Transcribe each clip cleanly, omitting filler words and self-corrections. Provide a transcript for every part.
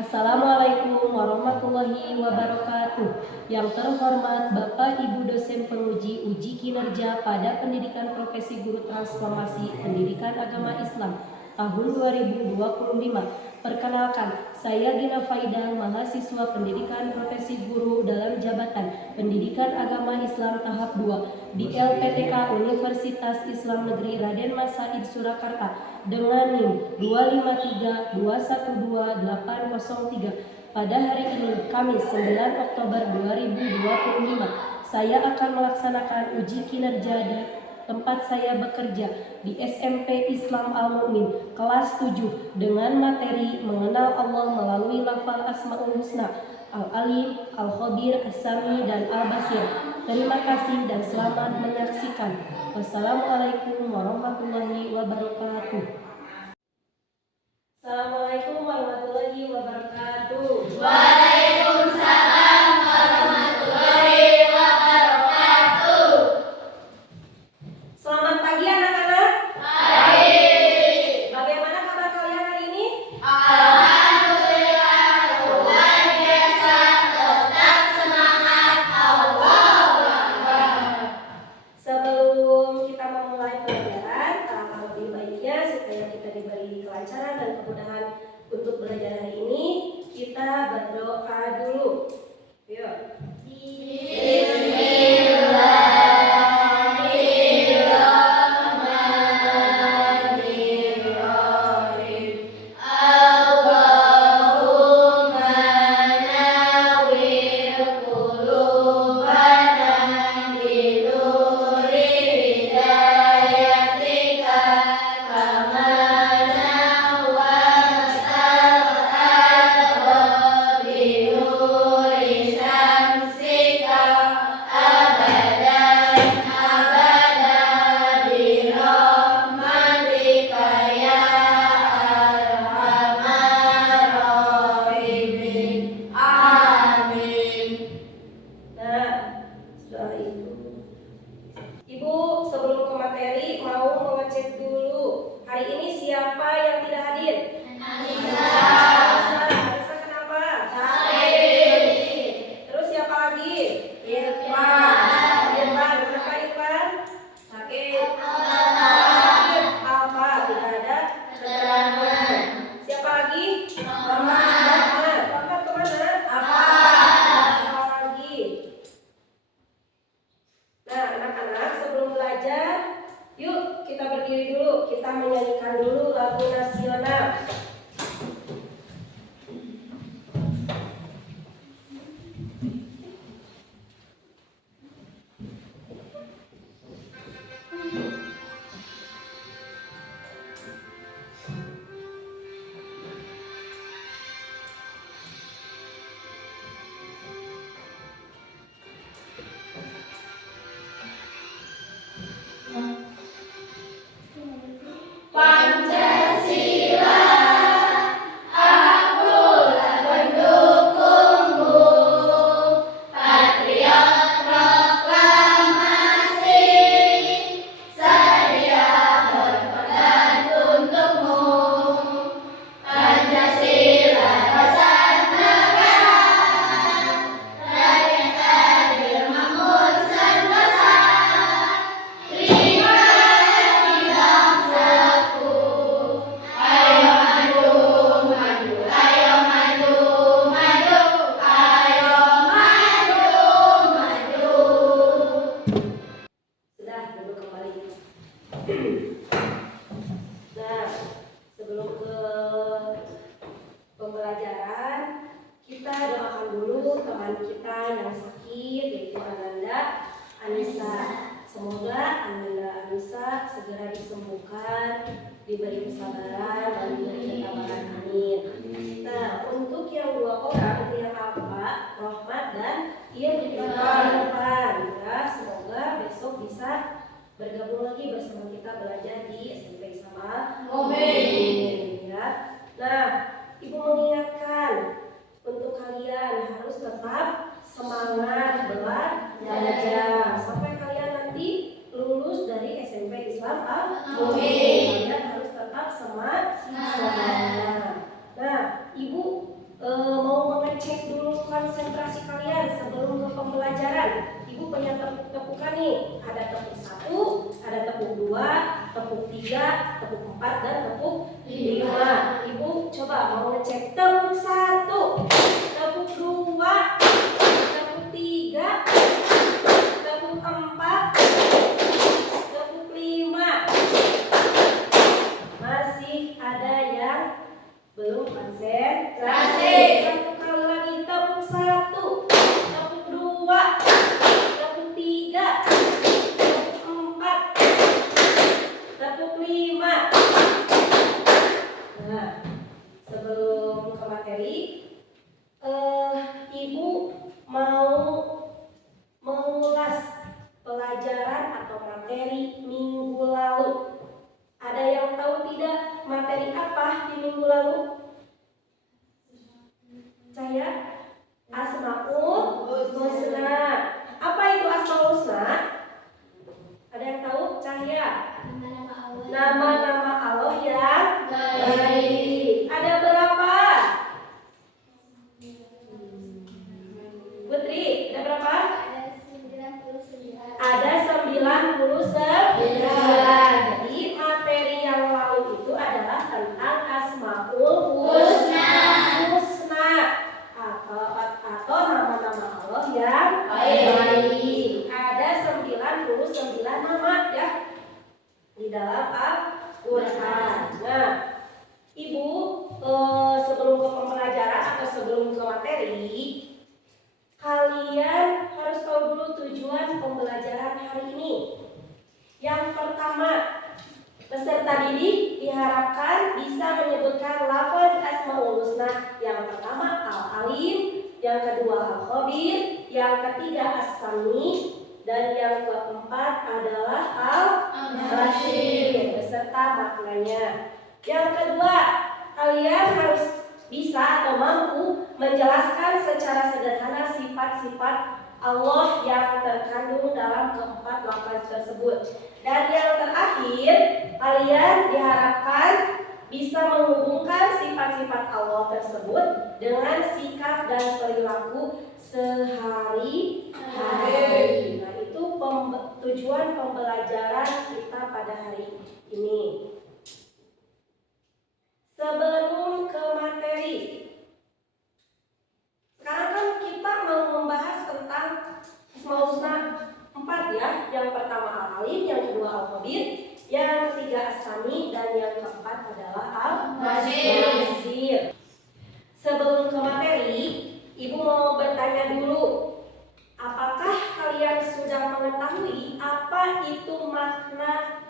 Assalamualaikum warahmatullahi wabarakatuh. Yang terhormat Bapak Ibu dosen penguji uji kinerja pada pendidikan profesi guru transformasi pendidikan agama Islam tahun 2025. Perkenalkan, saya Gina Faidah, mahasiswa pendidikan profesi guru dalam jabatan pendidikan agama Islam tahap 2 di LPTK Universitas Islam Negeri Raden Mas Said Surakarta dengan NIM 253212803. Pada hari ini, Kamis 9 Oktober 2025, saya akan melaksanakan uji kinerja di tempat saya bekerja di SMP Islam Al-Mu'min kelas 7 dengan materi mengenal Allah melalui lafal Asmaul Husna, Al-Alim, Al-Khabir, As-Sami, dan Al-Basir. Terima kasih dan selamat menyaksikan. Wassalamualaikum warahmatullahi wabarakatuh. Assalamualaikum warahmatullahi wabarakatuh. Waalaikumsalam warahmatullahi wabarakatuh. Selamat pagi anak-anak. Baik. Bagaimana kabar kalian hari ini? Alhamdulillah luar biasa, tetap semangat, Allahu Akbar. Sebelum kita memulai pelajaran, alangkah lebih baiknya supaya kita diberi kelancaran dan kemudahan untuk belajar hari ini, kita berdoa dulu. Yuk. Bismillahirrahmanirrahim. Allahumma nawwir qulubana binuri hidayatika kama nawwartal arda binuri syamsika abadan abada birahmatika ya arhamar rahimin. Amin. Nah, setelah itu, Ibu sebelum ke materi mau mengecek dulu. Hari ini siapa yang tidak hadir? Anissa. Anissa kenapa? Sakit. Terus siapa lagi? Irfan. Irfan, kenapa Irfan? Sakit. Apa? Sakit apa? Tidak ada Keterangan. Siapa lagi? Mama. Mama kemana? Apa? Apa lagi? Nah, anak-anak sebelum belajar, yuk kita berdiri dulu. Kita menyanyikan dulu lagu nasional. Pancasila, akulah pendukungmu, patriot proklamasi, sedia berkorban untukmu. Pancasila dasar negara, rakyat adil makmur sentosa, lima bangsaku. Ayo maju, maju, ayo maju, maju, ayo maju, maju. Sudah, duduk kembali. Nah, sebelum ke pembelajaran, kita doakan dulu teman kita yang sakit, yaitu Ananda Anissa. Semoga Ananda Anissa segera disembuhkan, diberi kesabaran, dan diberi ketabahan. Amin. Nah, untuk yang dua orang, yang Alfa, Rohmat, dan Irfan, ya, semoga besok bisa bergabung lagi bersama kita belajar di SMP Islam. Amin. Ya. Nah, Ibu mengingatkan untuk kalian harus tetap semangat belajar sampai kalian nanti lulus dari SMP Islam Al-Mu'min. Kalian harus tetap semangat. Nah, Ibu pembelajaran. Ibu punya tepukan nih. Ada tepuk 1, ada tepuk 2, tepuk 3, tepuk 4, dan tepuk 5. Ibu coba mau ngecek tepuk 1, tepuk 2, tepuk 3, tepuk 4, tepuk 5. Masih ada yang belum konsentrasi. Satu kali lagi, tepuk 1, tepuk 2, tepuk 3, tepuk 4, tepuk 5. Nah, sebelum ke materi, Ibu mau mengulas pelajaran atau materi minggu lalu. Ada yang tahu tidak materi apa di minggu lalu? Saya Asmaul Husna. Apa itu Asmaul Husna? Ada yang tahu? Cahya. Nama-nama Allah yang baik. Ada berapa? Putri, ada berapa? Ada 99. Jadi materi yang lalu itu adalah tentang Asmaul Husna atau nama-nama Allah yang baik. Ada 99 nama ya di dalam Al-Quran. Nah, Ibu sebelum ke pembelajaran atau sebelum ke materi, kalian harus tahu dulu tujuan pembelajaran hari ini. Yang pertama, peserta didik diharapkan bisa menyebutkan lafaz Asmaul Husna. Yang pertama Al-Alim, yang kedua Al-Khabir, yang ketiga As-Sami, dan yang keempat adalah Al-Basir beserta maknanya. Yang kedua, kalian harus bisa atau mampu menjelaskan secara sederhana sifat-sifat Allah yang terkandung dalam keempat lafaz tersebut. Dan yang terakhir, kalian diharapkan bisa menghubungkan sifat-sifat Allah tersebut dengan sikap dan perilaku sehari-hari. Nah, itu tujuan pembelajaran kita pada hari ini. Sebelum ke materi, sekarang kan kita mau membahas tentang Asmaul Husna 4 ya. Yang pertama Al-Alim, yang kedua Al-Khabir, yang ketiga As-Sami, dan yang keempat adalah Al-Basir. Sebelum ke materi, Ibu mau bertanya dulu, apakah kalian sudah mengetahui apa itu makna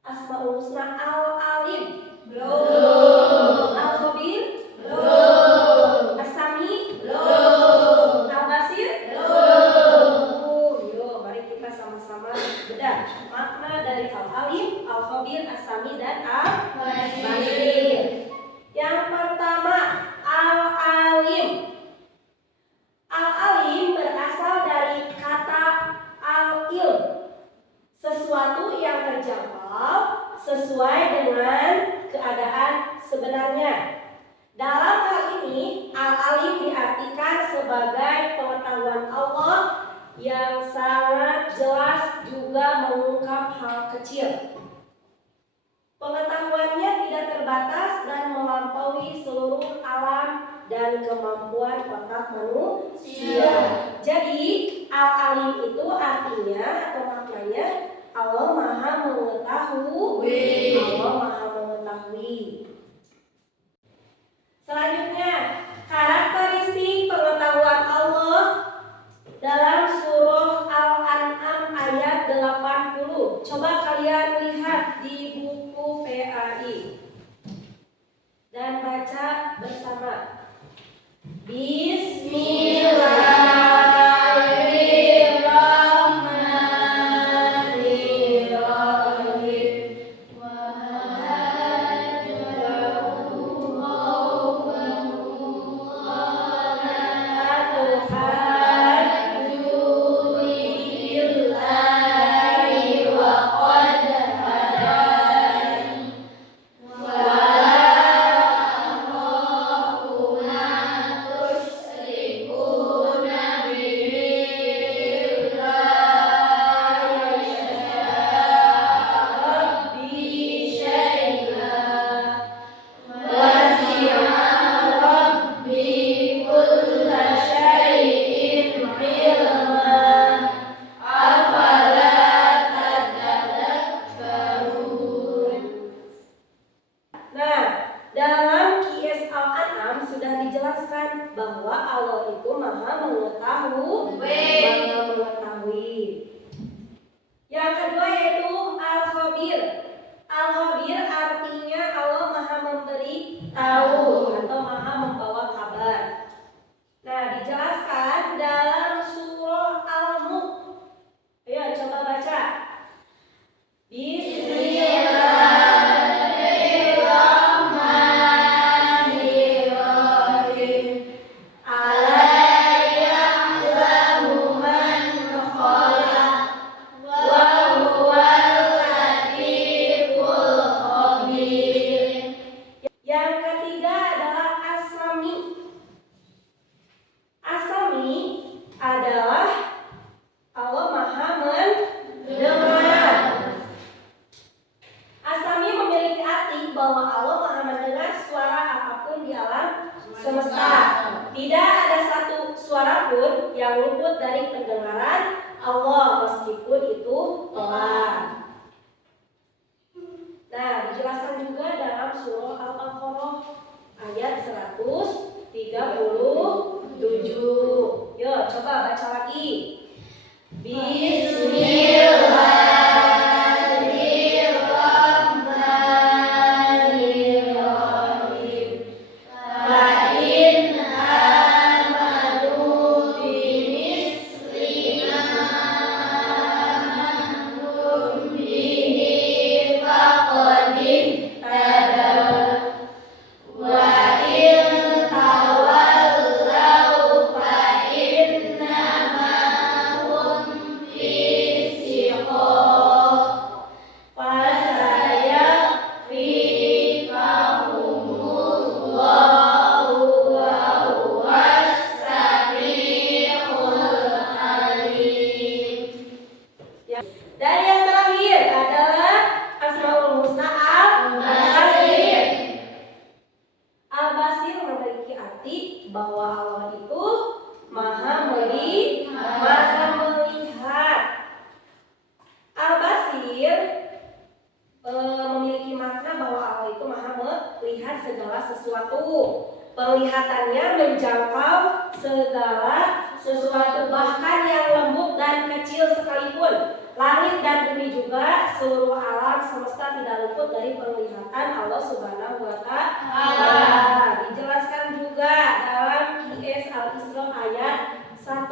Asmaul Husna? Al-Alim? Belum. Al-Khabir? Belum. As-Sami? Belum. Al-Basir? Belum. Yuk, mari kita sama-sama bedah makna dari Al-Alim, Al-Khabir, As-Sami, dan Al-Basir. Yang pertama, Al-Alim. Al-Alim berasal dari kata al-ilm, sesuatu yang terjangkau sesuai dengan keadaan sebenarnya. Dalam hal ini, Al-Alim diartikan sebagai pengetahuan Allah yang sangat jelas juga mengungkap hal kecil. Pengetahuannya tidak terbatas dan melampaui seluruh alam dan kemampuan otak manusia. Jadi, Al-Alim itu artinya atau maknanya Allah Maha Mengetahui. Allah Maha Mengetahui. Selanjutnya, karakteristik pengetahuan Allah dalam surah Al-An'am ayat 80. Coba kalian lihat di buku PAI dan baca bersama. Bismillahirrahmanirrahim. menjelaskan bahwa Allah itu maha mengetahui. Yang kedua yaitu Al-Khabir. Al-Khabir artinya Allah maha memberi tahu atau maha membawa kabar. Nah, dijelaskan dalam surah Al-Mulk. Ayo coba baca. Bismillahirrahmanirrahim. Ala ya'lamu man khalaq wa huwal latiful khabir. Yang ketiga adalah As-Sami. As-Sami adalah Allah maha mendengar. As-Sami memiliki arti bahwa Allah maha mendengar suara apapun di alam semesta. Tidak ada satu suara pun yang luput dari pendengaran Allah meskipun itu pelan. Nah, dijelaskan juga dalam surah Al-Baqarah ayat 137. Yuk, coba baca lagi. Bismillahirrahmanirrahim. Fa'in amanu bimisli ma amantum bihi faqad ihtadaw. Wa in tawallaw fa innama hum fi shiqaq fasayakfikahumullahu wa huwas samiul alim. Dan yang terakhir adalah Asmaul Husna Al-Basir. Al-Basir memiliki arti bahwa Allah itu maha melihat. Al-Basir memiliki makna bahwa Allah itu maha melihat segala sesuatu. Penglihatannya menjangkau segala sesuatu, bahkan yang lembut dan kecil sekalipun. Langit dan bumi juga, seluruh alam semesta tidak luput dari penglihatan Allah Subhanahu wa Ta'ala. Dijelaskan juga dalam QS Al-Isra ayat 1.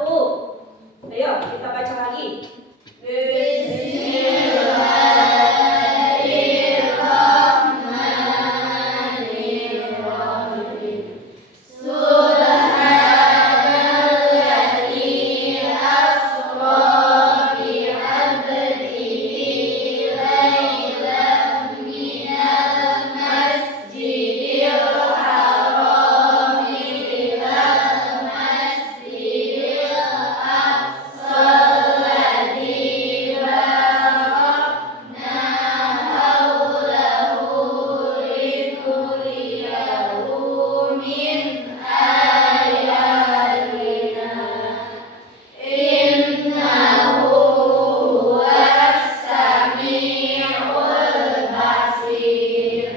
Ayo kita baca lagi. Bismillahirrahmanirrahim. Subhanalladzi asra bi'abdihi laylan minal masjidil haram ilal masjidil aqsa alladzi barakna hawlahu linuriyahu min ayatina innahu huwas samiul basir.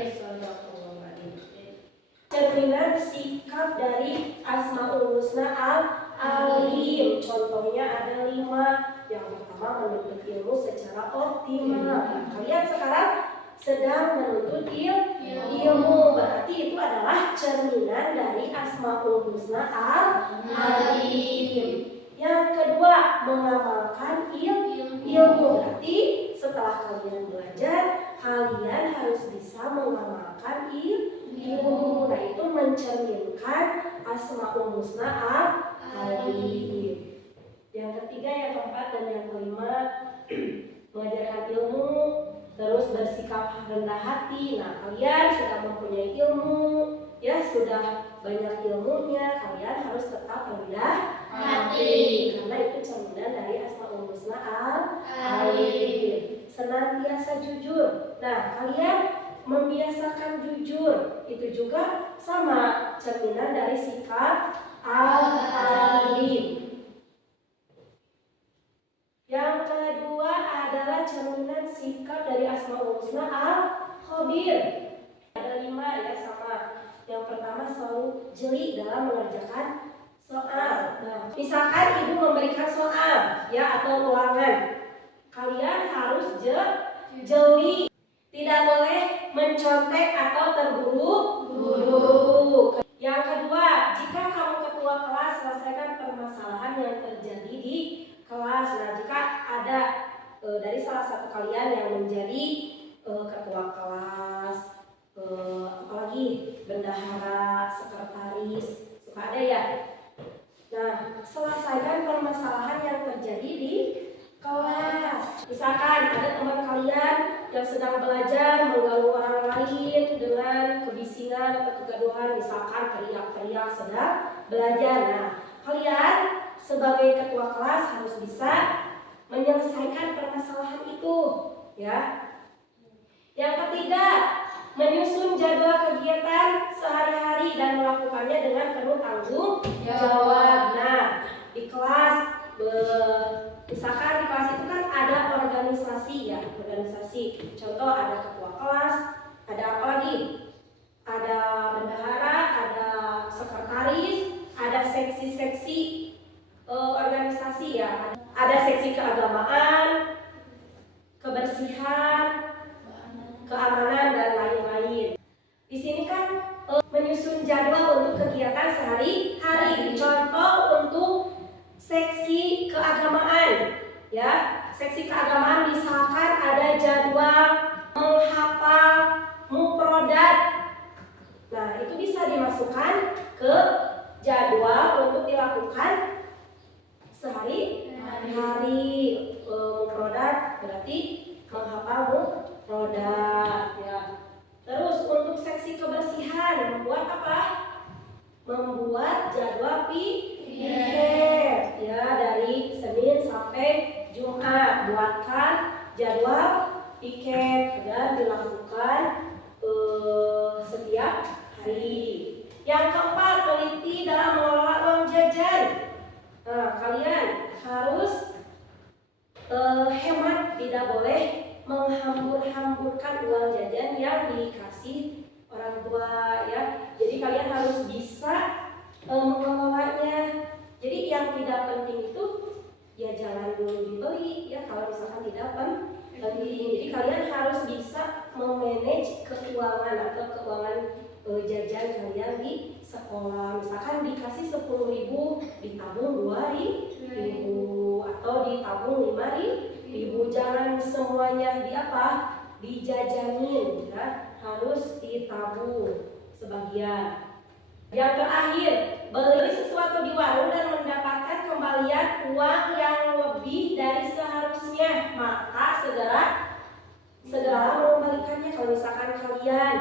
Cerminan sikap dari Asmaul Husna Al-Alim. Contohnya ada 5. Yang pertama, menuntut ilmu secara optimal. Kalian sekarang sedang menuntut ilmu, berarti itu adalah cerminan dari Asmaul Husna Al-Alim. Yang kedua, mengamalkan ilmu. Berarti setelah kalian belajar, kalian harus bisa mengamalkan ilmu. Nah, itu mencerminkan Asmaul Husna Al-Alim. Yang ketiga, yang keempat, dan yang kelima, mengajarkan ilmu, terus bersikap rendah hati. Nah, kalian sudah mempunyai ilmu, ya sudah banyak ilmunya, kalian harus tetap rendah hati, karena itu cerminan dari Asmaul Husna Al-Alim. Senantiasa jujur. Nah, kalian membiasakan jujur, itu juga sama cerminan dari sikap Al-Alim. Yang kedua adalah cerminan sikap dari Asmaul Husna Al-Khabir. Ada 5 ya, sama. Yang pertama selalu jeli dalam mengerjakan soal. Nah, misalkan ibu memberikan soal ya atau ulangan, kalian harus jeli. Tidak boleh mencontek atau terburu-buru. Yang kedua, jika kamu ketua kelas, selesaikan permasalahan yang terjadi di kelas. Nah, jika ada dari salah satu kalian yang menjadi ketua kelas, apalagi bendahara, sekretaris, suka ada ya. Nah, selesaikan permasalahan yang terjadi di kelas. Misalkan ada teman kalian yang sedang belajar mengganggu orang lain dengan kebisingan atau kegaduhan, misalkan teriak-teriak sedang belajar. Nah, kalian sebagai ketua kelas harus bisa menyelesaikan permasalahan itu, ya. Yang ketiga, menyusun jadwal kegiatan sehari-hari dan melakukannya dengan penuh tanggung jawab. Nah, di kelas, misalkan di kelas itu kan ada organisasi ya, organisasi. Contoh ada ketua kelas, ada apa lagi? Ada bendahara, ada sekretaris, ada seksi-seksi organisasi ya. Ada seksi keagamaan, kebersihan, keamanan dan lain-lain. Di sini kan menyusun jadwal untuk kegiatan sehari-hari. Contoh untuk seksi keagamaan, ya. Seksi keagamaan misalkan ada jadwal menghafal mufrodat. Nah, itu bisa dimasukkan ke jadwal untuk dilakukan sehari-hari. Mufrodat berarti menghafal mufrodat, ya. Terus untuk seksi kebersihan membuat apa? Membuat jadwal piket ya, dari Senin sampai Jumat. Buatkan jadwal piket dan dilakukan setiap hari. Yang keempat, teliti dalam mengelola uang jajan. Nah, kalian harus hemat, tidak boleh menghambur-hamburkan uang jajan yang dikasih orang tua ya. Jadi kalian harus bisa mengelolanya. Jadi yang tidak penting itu ya jangan dulu dibeli ya kalau misalkan tidak penting. Jadi kalian harus bisa memanage keuangan atau keuangan jajan kalian di sekolah. Misalkan dikasih 10.000, ditabung 2.000 atau ditabung 5.000. Jangan semuanya dijajanin ya, harus ditabung sebagian. Yang terakhir, beli sesuatu di warung dan mendapatkan kembalian uang yang lebih dari seharusnya, maka segera mengembalikannya. Kalau misalkan kalian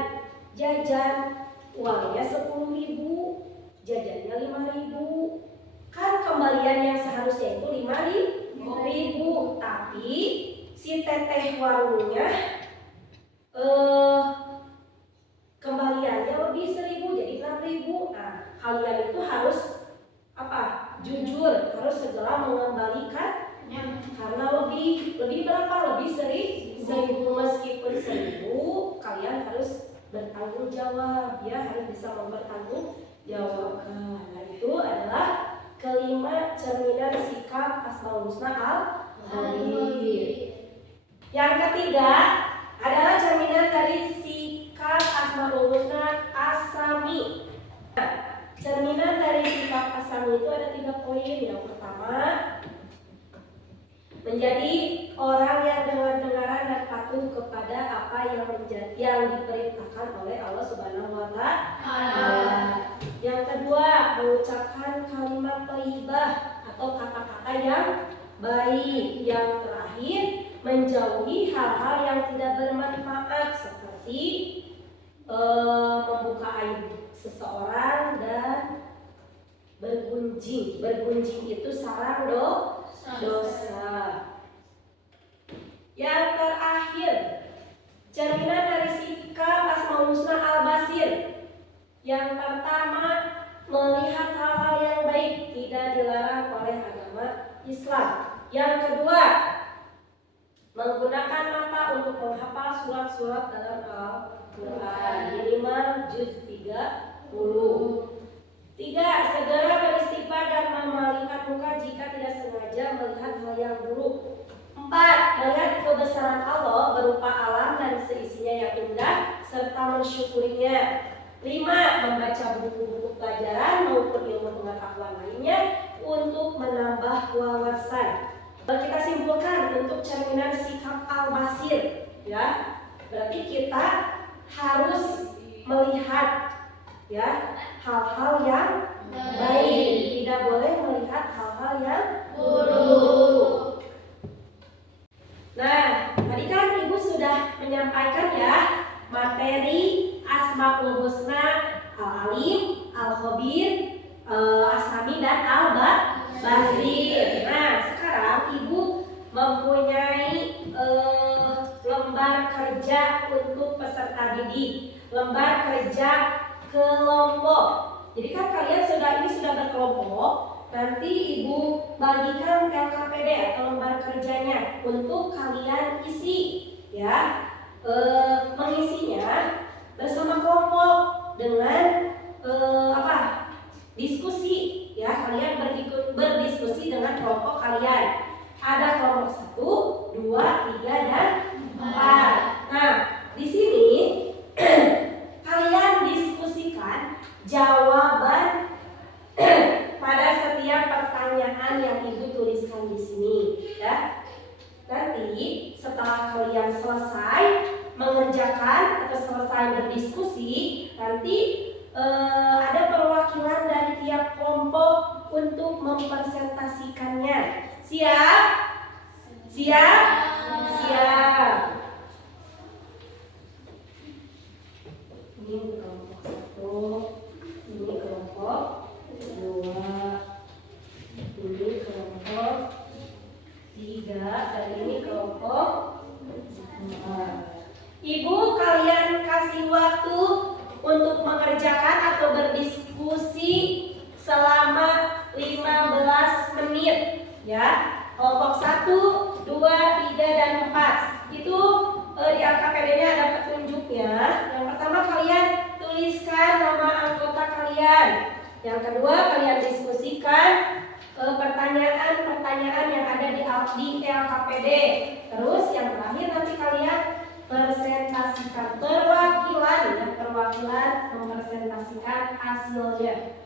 jajan uangnya 10.000, jajannya 5.000, kan kembalian yang seharusnya itu 5.000, tapi si teteh warungnya kembaliannya lebih 1.000, jadi 6.000. Nah, kalian itu harus jujur, harus segera mengembalikannya karena lebih berapa? Lebih 1.000. Meskipun 1.000, kalian harus bertanggung jawab ya, harus bisa mempertanggung jawabkan. Nah, itu adalah kelima cerminan sikap Asmaul Husna Al-Khair. Yang ketiga adalah cerminan dari sikap Asmaul Husna As-Sami. Nah, cerminan dari sikap As-Sami itu ada 3 poin. Yang pertama, menjadi orang yang dengar-dengaran dan patuh kepada apa yang diperintahkan oleh Allah Subhanahu wa Ta'ala. Yang kedua, mengucapkan kalimat thayyibah atau kata-kata yang baik. Yang terakhir, menjauhi hal-hal yang tidak bermanfaat seperti membuka aib seseorang dan bergunjing. Bergunjing itu sarang dosa. Yang terakhir, cerminan dari sikap Asmaul Husna Al-Basir. Yang pertama, melihat hal-hal yang baik, tidak dilarang oleh agama Islam. Yang kedua, menggunakan mata untuk menghafal surat-surat dalam Al-Quran, minimal juz 3 3. Segera beristighfar dan memalingkan muka jika tidak sengaja melihat hal yang buruk. 4. Melihat kebesaran Allah berupa alam dan seisinya yang indah serta mensyukurinya. 5. Membaca buku-buku pelajaran maupun ilmu pengetahuan lainnya untuk menambah wawasan. Kita simpulkan untuk cerminan sikap al-basir, ya. Berarti kita harus melihat, ya, hal-hal yang baik, tidak boleh melihat hal-hal yang buruk. Nah, tadi kan Ibu sudah menyampaikan ya materi Asmaul Husna, Al-Alim, Al-Khabir, As-Sami dan Al-Basir. Nah, sekarang Ibu mempunyai lembar kerja untuk peserta didik, lembar kerja kelompok. Jadi kan kalian sudah berkelompok, nanti Ibu bagikan LKPD atau lembar kerjanya untuk kalian isi, ya. Mengisinya bersama kelompok dengan diskusi, ya. Kalian berdiskusi dengan kelompok kalian. Ada kelompok 1, 2, 3 dan 4. Nah, di sini kalian diskusikan jawaban pada setiap pertanyaan yang Ibu tuliskan di sini, ya. Nanti setelah kalian selesai mengerjakan atau selesai berdiskusi, nanti ada perwakilan dari tiap kelompok untuk mempresentasikannya. Siap? Siap? Siap. Ini kelompok 1, ini kelompok 2, ini kelompok 3, dan ini kelompok 4. Ibu, kalian kasih waktu untuk mengerjakan atau berdiskusi selama 15 menit, ya. Kelompok 1, 2, 3 dan 4. Itu di LKPD-nya ada petunjuknya. Yang pertama kalian tuliskan nama anggota kalian. Yang kedua kalian diskusikan pertanyaan-pertanyaan yang ada di LKPD. Terus yang terakhir nanti kalian presentasikan perwakilan mempresentasikan hasilnya.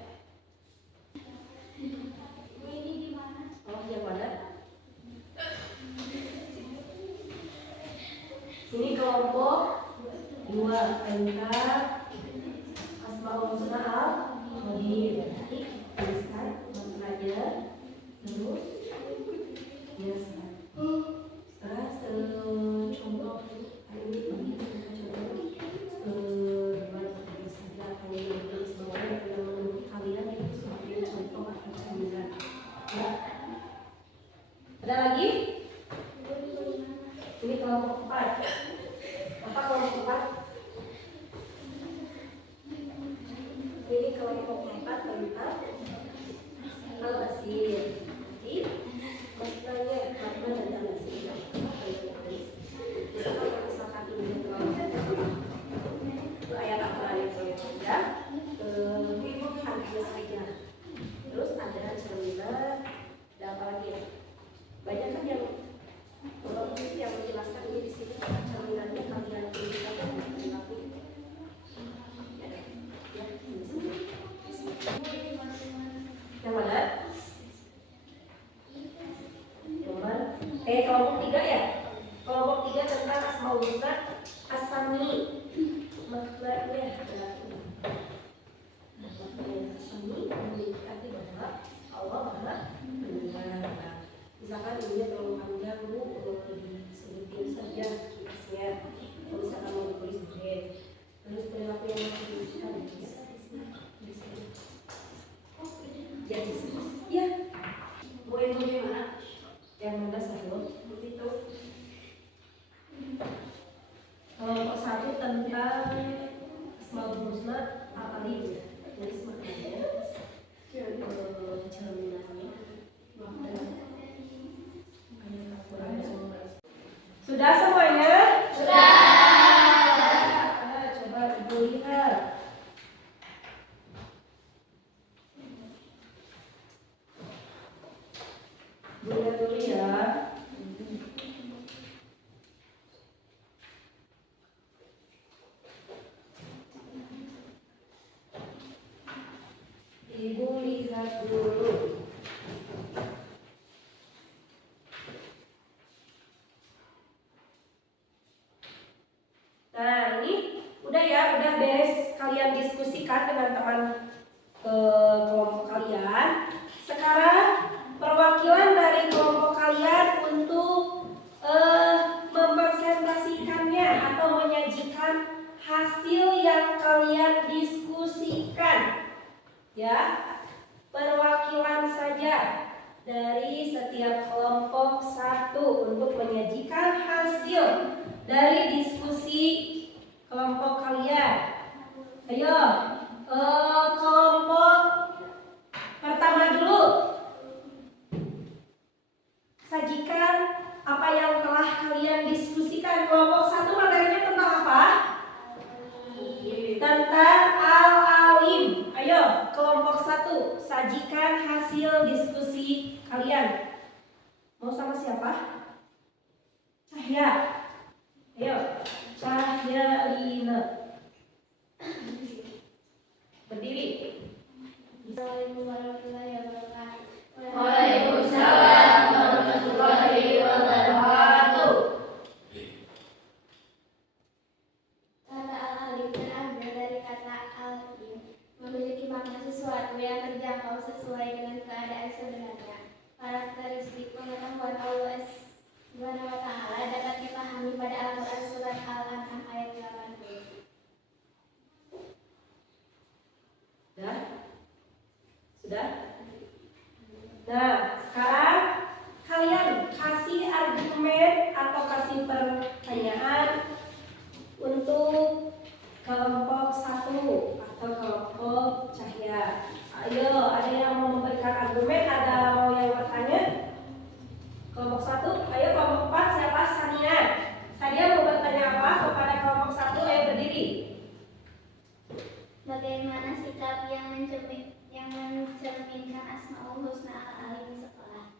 Ini di mana? Oh, yang mana? Ini kelompok 2, MK Asmaul Husna Al-Khabir. Nanti tuliskan mempelajari terus biasa. Sekarang contoh hari ini kalian itu sebagai contoh atau camilan. Ya. Ada lagi? Ini kelompok 4. Apa kelompok 4? Bunda dulu ya. Ibu lihat dulu. Nah, ini udah ya, udah beres kalian diskusikan dengan teman kelompok kalian. Sekarang perwakilan dari kelompok kalian untuk mempresentasikannya atau menyajikan hasil yang kalian diskusikan. Ya, perwakilan saja dari setiap kelompok satu untuk menyajikan hasil dari diskusi kelompok kalian. Ayo, kelompok pertama dulu. Sajikan apa yang telah kalian diskusikan. Kelompok satu materinya tentang apa? Tentang al-alim. Ayo, kelompok satu, sajikan hasil diskusi kalian. Mau sama siapa? Cahya. Ayo, Cahya Lina. Berdiri. Assalamualaikum warahmatullahi wabarakatuh. Waalaikumsalam warahmatullahi wabarakatuh. Kata al-alim terambil dari kata al-im, memiliki makna sesuatu yang terjangkau sesuai dengan keadaan sebenarnya. Karakteristik pengetahuan Allah Subhanahu wa Ta'ala dapat dipahami pada Al-Quran surat Al-An'am ayat 80. Sudah? Nah, sekarang kalian kasih argumen atau kasih pertanyaan untuk kelompok satu atau kelompok Cahya. Ayo, ada yang mau memberikan argumen? Ada mau yang bertanya? Kelompok satu, ayo kelompok 4 siapa? Sania. Sania mau bertanya apa kepada kelompok satu? Ayo berdiri. Bagaimana sikap yang mencerminkan Asmaul Husna al-alim di sekolah?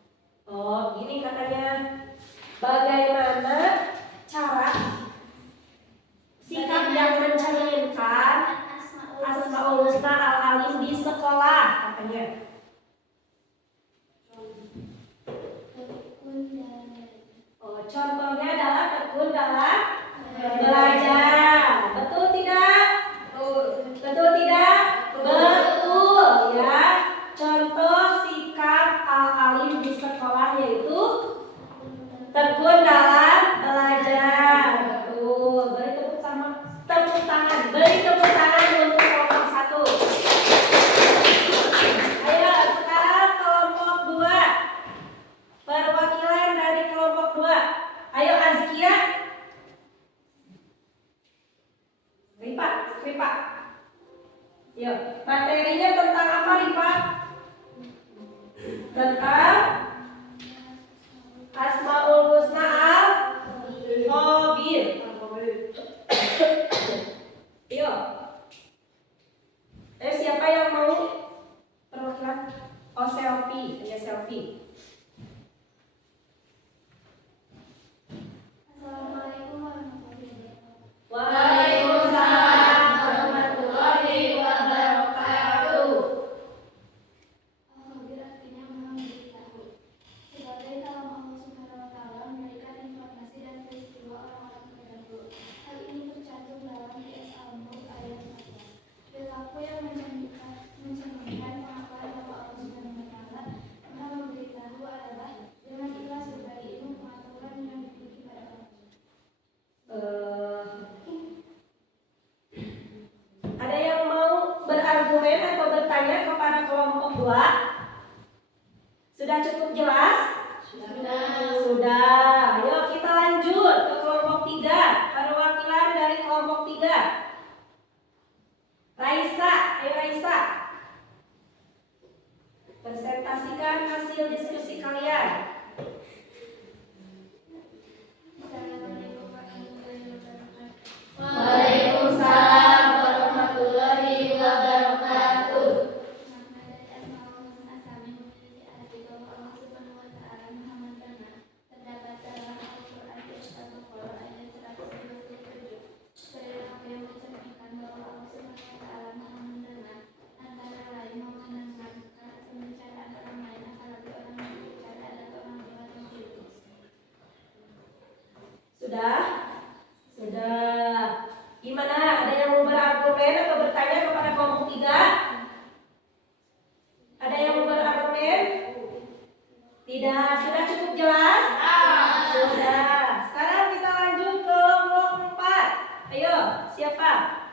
Oh, gini katanya. Bagaimana cara sikap yang mencerminkan Asmaul Husna al-alim di sekolah katanya. Oh, contohnya adalah tekun dalam belajar. Betul tidak? Betul tidak? Betul ya. Contoh sikap al-alim di sekolah yaitu tekun dalam belajar. Betul. Beri tepuk tangan. Beri tepuk tangan untuk kelompok satu. Ayo sekarang kelompok 2. Perwakilan dari kelompok 2. Ayo Azkia. Ripa. Yuk, materinya tentang apa Ripa? Tentang Asmaul Husna al-Khabir. Yuk. Siapa yang mau perwakilan? Oh, selfie. Ya, selfie. Assalamualaikum warahmatullahi wabarakatuh. Waalaikumsalam warahmatullahi wabarakatuh. Al-Khabir artinya Maha Mengetahui. Sebagai kalam Allah Subhanahu wa Ta'ala memberikan informasi dan peristiwa orang-orang terdahulu. Hal ini tercantum dalam DS Al-Mulk ayat 14. Perilaku yang mencerminkan pengakuan bahwa Allah Subhanahu wa Ta'ala Maha Memberitahu adalah dengan ikhlas berbagi ilmu pengetahuan yang dimiliki pada Allah. Ada yang mau berargumen atau bertanya kepada kelompok 2? Sudah cukup jelas? Sudah. Ayo kita lanjut ke kelompok 3. Perwakilan dari kelompok 3. Raisa. Ayo Raisa. Presentasikan hasil diskusi kalian. Assalamualaikum warahmatullahi wabarakatuh. Waalaikumsalam warahmatullahi wabarakatuh. Makna dari Asmaul Husna Sami memiliki arti bahwa Allah Subhanahu wa Ta'ala Sudah? Sudah. Gimana? Ada yang mau berargumen atau bertanya kepada kelompok 3? Ada yang mau berargumen? Tidak. Sudah cukup jelas? Sudah. Sekarang kita lanjut ke kelompok 4. Ayo, siapa?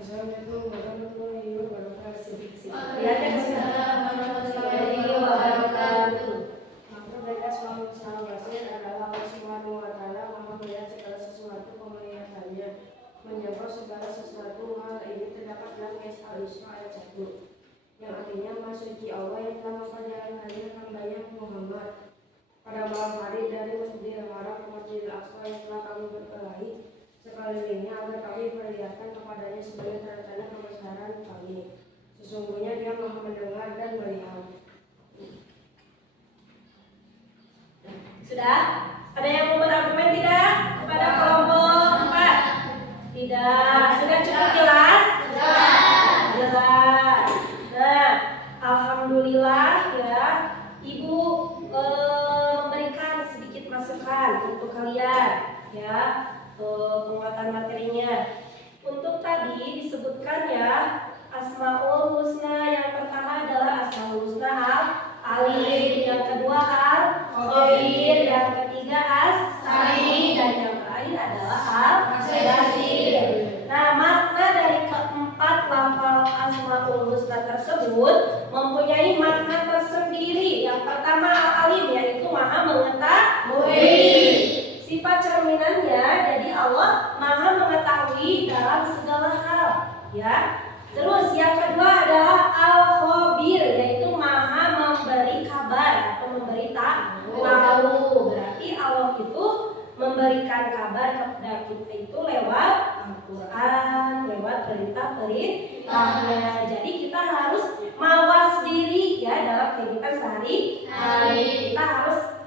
Assalamualaikum warahmatullahi wabarakatuh. Maka mereka selalu basir adalah Allah Subhanahu wa Ta'ala, Maha melihat segala sesuatu penglihatannya, menjangkau segala sesuatu. Hal ini terdapat dalam Al-Isra ayat 1, yang artinya Maha Suci Allah yang telah memperjalankan hambanya Muhammad pada malam hari dari Masjidil Haram ke Masjidil Aqsa yang telah kami berkelahi sekelilingnya agar kami perlihatkan kepadanya sebagai tanda-tanda kebesaran kami. Sesungguhnya Dia Maha mendengar dan melihat. Sudah? Ada yang mau berargumen tidak kepada kelompok 4? Tidak. Sudah cukup jelas? Jelas. Nah, alhamdulillah ya, Ibu memberikan sedikit masukan untuk kalian ya, penguatan materinya. Untuk tadi disebutkan ya, Asmaul Husna yang pertama adalah Asmaul Husna Al-Alim, yang kedua Al-Khabir, yang ketiga As-Sami, dan yang terakhir adalah Al-Basir. Nah, makna dari keempat lafal Asmaul Husna tersebut mempunyai makna tersendiri. Yang pertama Al-Alim, yaitu Maha mengetahui. Sifat cerminannya, jadi Allah Maha mengetahui dalam segala hal, ya. Terus yang kedua adalah Al-Khabir, yaitu Maha memberi kabar atau memberitahu. Berarti Allah itu memberikan kabar kepada kita itu lewat Al-Quran, lewat perintah-perintahnya. Jadi kita harus mawas diri ya dalam kehidupan sehari-hari. Kita harus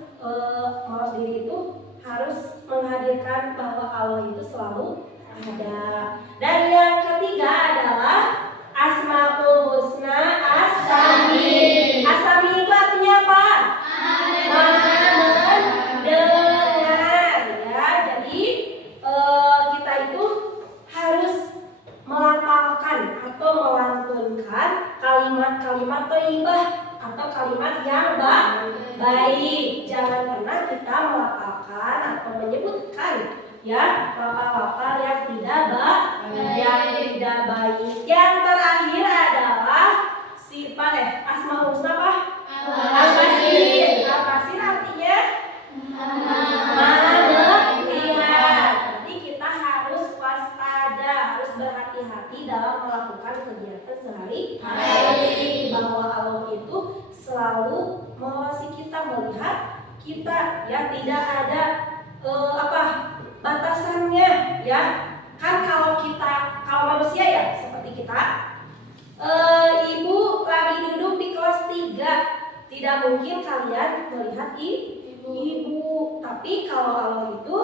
mawas diri itu harus menghadirkan bahwa Allah itu selalu ada. Dan yang ketiga adalah Asmaul Husna As-Sami. As-Sami itu artinya apa? Maha mendengar ya. Jadi kita itu harus melafalkan atau melantunkan kalimat-kalimat thayyibah atau kalimat yang baik. Jangan pernah kita melafalkan atau menyebutkan ya lafal-lafal yang tidak baik. Yang terakhir adalah sifat Asmaul Husna apa? Al-Basir. Al-Basir artinya Maha melihat. Jadi kita harus waspada, harus berhati-hati dalam melakukan kegiatan sehari-hari, bahwa Allah itu selalu mengawasi kita, melihat kita ya, tidak ada batasannya ya. Kan kalau manusia ya seperti kita, ibu lagi duduk di kelas 3, tidak mungkin kalian melihat ibu. Tapi kalau Allah itu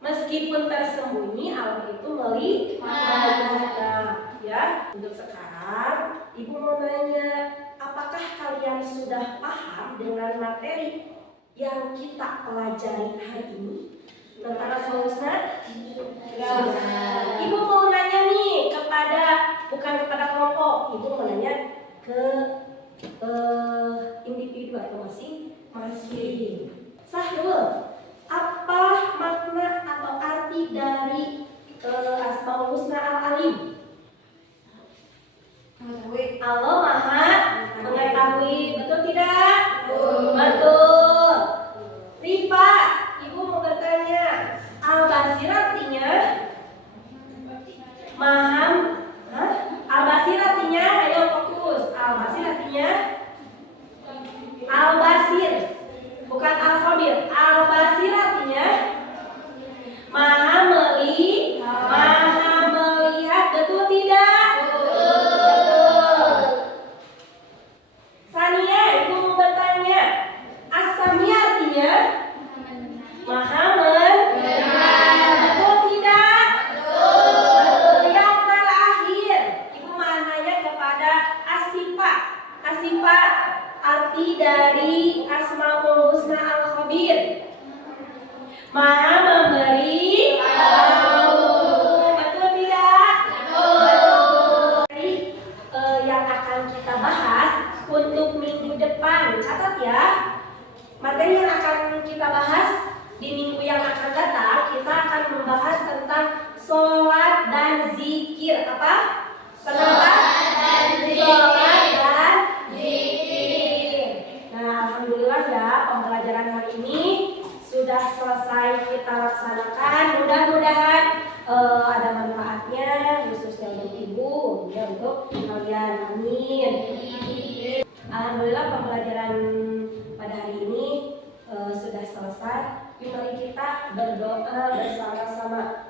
meskipun tersembunyi, Allah itu melihat ya. Untuk sekarang ibu mau nanya, apakah kalian sudah paham dengan materi yang kita pelajari hari ini tentang Asmaul Husna? Ibu mau nanya nih bukan kepada kelompok, ibu mau nanya ke individu atau masing-masing. Sahrul, apa makna atau arti dari Asmaul Husna Al-Alim? Allah Maha mengetahui, betul tidak? Betul. Rifa, ibu mau bertanya, Al-Basir artinya Maha. Al-Basir artinya, ayo fokus. Al-Basir artinya Al-Basir, bukan Al-Khabir. Al-Basir artinya Maha melihat, betul tidak? Betul. Sania, ibu mau bertanya, As-Sami artinya Maha mendengar, betul tidak? Betul. Yang terakhir, ibu mau nanya kepada Asifa. arti dari Asmaul Husna Al-Khabir? Maha memberi tahu. Betul tidak? Betul. Yang akan kita bahas untuk minggu depan, catat ya. Materi yang akan kita bahas di minggu yang akan datang, kita akan membahas tentang sholat dan zikir. Apa? Sholat dan zikir. Nah, alhamdulillah ya, pembelajaran hari ini sudah selesai kita laksanakan. Mudah-mudahan ada manfaatnya, khususnya untuk ibu, ya untuk kalian. Amin. Alhamdulillah pembelajaran pada hari ini sudah selesai. Mari kita berdoa bersama-sama.